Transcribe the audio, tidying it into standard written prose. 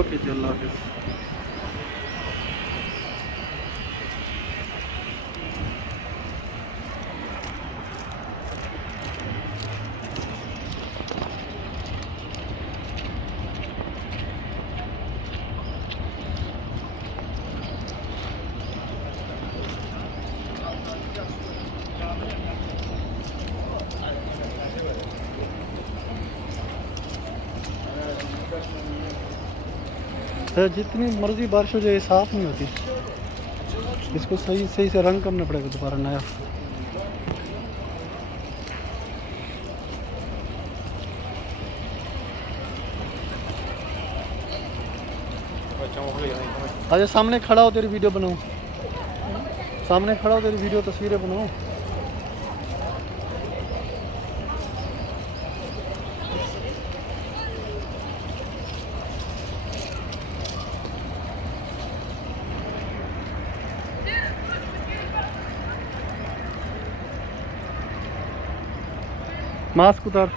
Okay जी, अल्लाह हाफिज़। जितनी मर्जी बारिश हो जाए साफ़ नहीं होती, इसको सही सही से रंग करना पड़ेगा दोबारा नया। अच्छा सामने खड़ा हो, तेरी वीडियो बनाओ, सामने खड़ा हो, तेरी वीडियो तस्वीरें बनाओ। मास्क उतार।